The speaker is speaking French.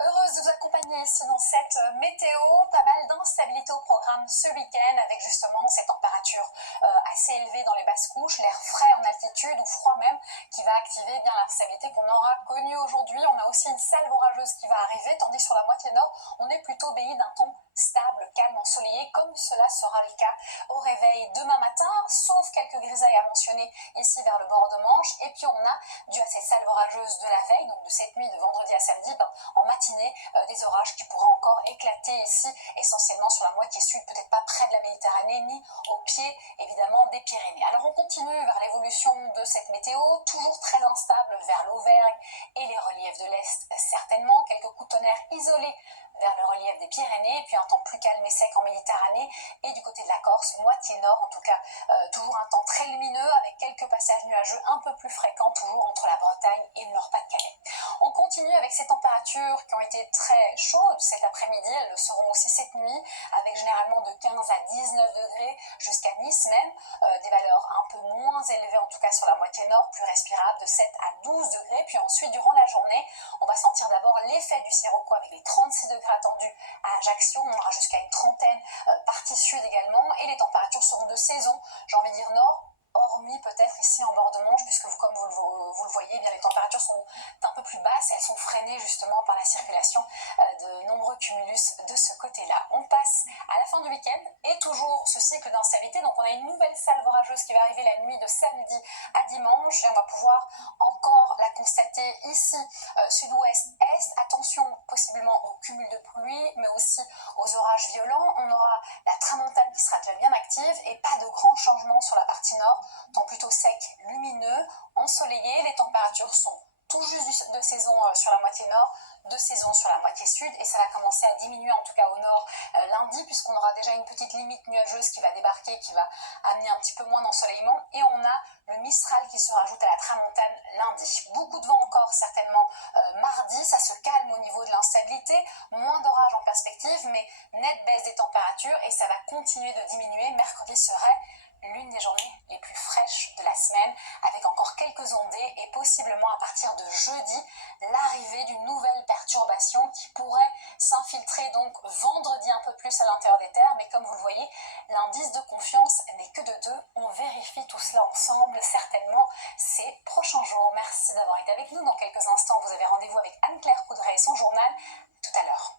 Heureuse de vous accompagner ici dans cette météo, pas mal d'instabilité au programme ce week-end avec justement ces températures assez élevées dans les basses couches, l'air frais en altitude ou froid même qui va activer bien l'instabilité qu'on aura connue aujourd'hui. On a aussi une salve orageuse qui va arriver, tandis sur la moitié nord, on est plutôt baigné d'un temps stable, calme, ensoleillé, comme cela sera le cas au réveil demain matin, sauf quelques grisailles à mentionner ici vers le bord de Manche. Et puis on a, dû à ces salves orageuses de la veille, donc de cette nuit de vendredi à samedi, en matinée, des orages qui pourraient encore éclater ici, essentiellement sur la moitié sud, peut-être pas près de la Méditerranée, ni au pied, évidemment, des Pyrénées. Alors on continue vers l'évolution de cette météo, toujours très instable vers l'Auvergne et les reliefs de l'Est, certainement, quelques coups de tonnerre isolés vers le relief des Pyrénées, et puis un temps plus calme et sec en Méditerranée, et du côté de la Corse, moitié nord en tout cas, toujours un temps très lumineux, avec quelques passages nuageux un peu plus fréquents, toujours entre la Bretagne et le Nord-Pas-de-Calais. On continue avec ces températures qui ont été très chaudes cet après-midi, elles le seront aussi cette nuit, avec généralement de 15 à 19 degrés, jusqu'à Nice même, des valeurs un peu moins élevées, en tout cas sur la moitié nord, plus respirables, de 7 à 12 degrés, puis ensuite durant la journée, on va sentir d'abord l'effet du sirocco avec les 36 degrés attendus à Ajaccio, on aura jusqu'à une trentaine partie sud également, et les températures seront de saison, j'ai envie de dire nord, hormis peut-être ici en bord de Manche, puisque comme vous le voyez, eh bien, les températures sont un peu plus basses, elles sont freinées justement par la circulation de nombreux cumulus de ce côté-là. On passe à la fin du week-end et toujours ce cycle d'instabilité, donc on a une nouvelle salve orageuse qui va arriver la nuit de samedi à dimanche, et on va pouvoir encore la constater ici, sud-ouest-est. Attention possiblement au cumul de pluie, mais aussi aux orages violents. On aura la tramontane qui sera déjà bien active et pas de grands changements sur la partie nord, temps plutôt sec, lumineux, ensoleillé. Les températures sont tout juste de saison sur la moitié nord, de saison sur la moitié sud, et ça va commencer à diminuer en tout cas au nord lundi, puisqu'on aura déjà une petite limite nuageuse qui va débarquer, qui va amener un petit peu moins d'ensoleillement, et on a le Mistral qui se rajoute à la tramontane lundi. Beaucoup de vent encore certainement mardi, ça se calme au niveau de l'instabilité, moins d'orage en perspective, mais nette baisse des températures, et ça va continuer de diminuer. Mercredi serait l'une des journées les plus fraîches de la semaine, avec encore quelques ondées et possiblement à partir de jeudi, l'arrivée d'une nouvelle perturbation qui pourrait s'infiltrer donc vendredi un peu plus à l'intérieur des terres, mais comme vous le voyez, l'indice de confiance n'est que de 2. On vérifie tout cela ensemble certainement ces prochains jours. Merci d'avoir été avec nous. Dans quelques instants, vous avez rendez-vous avec Anne-Claire Coudray et son journal. Tout à l'heure.